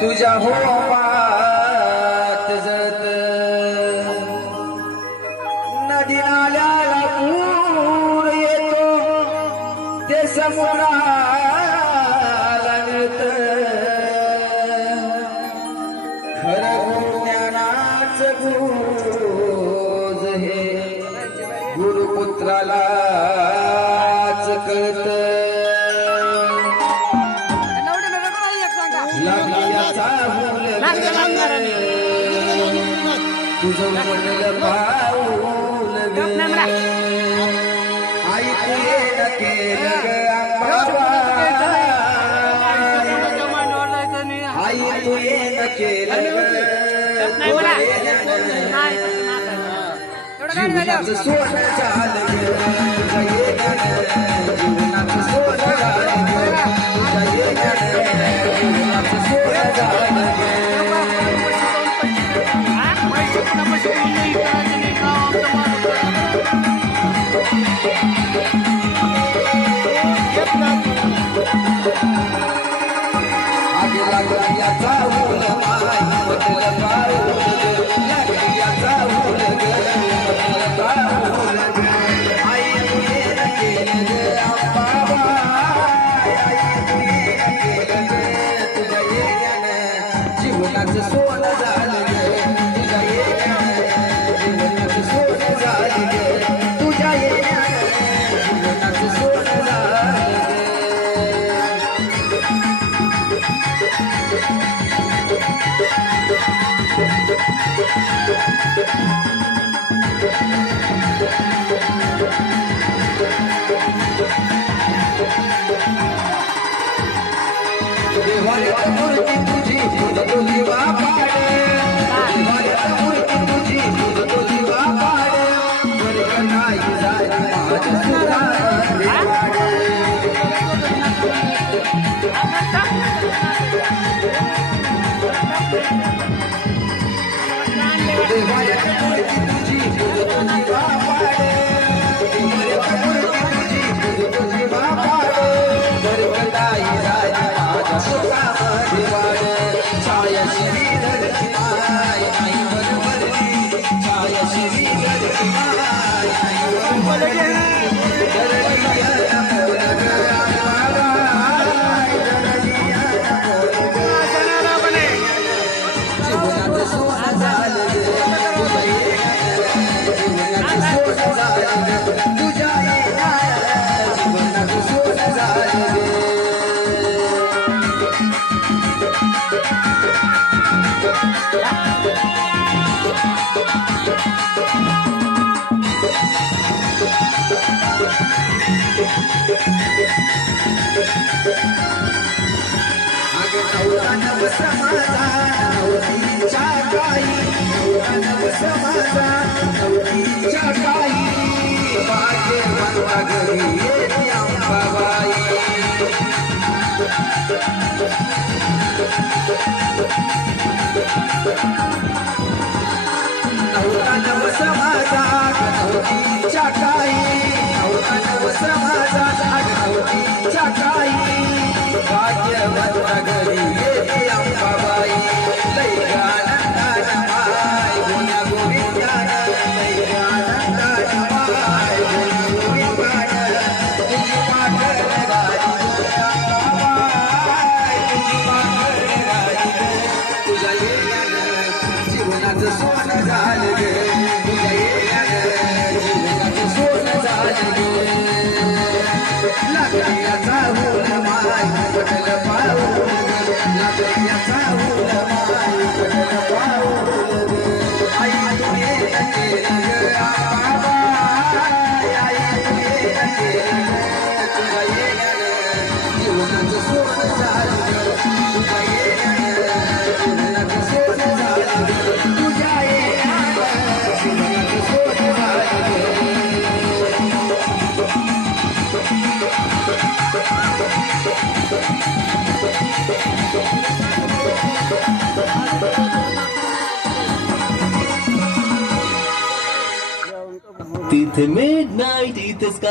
तुझ्या होमात जळत नदी नाल्याला पूर येतो ते समुद्राला मिळत खरं गुरुज्ञानाचं गुज हे गुरुपुत्रालाच कळत तुझं म्हणलं पाऊल आई तुये न केलं ग आई तुये न केलं जीवनाचं सोनं झालं जीवनाचं सोनं झालं जीवनाचं सोनं झालं जीवनाचं सोनं झालं तुझ्या जीवनाचं सोनं झालं तुझ्या जीवनाचं सोनं झालं मूर्ती तुझी तुझी वापाडे मूर्ती तुझी तुझी वापाडे नाही झाली तिथे midnight, इथे sky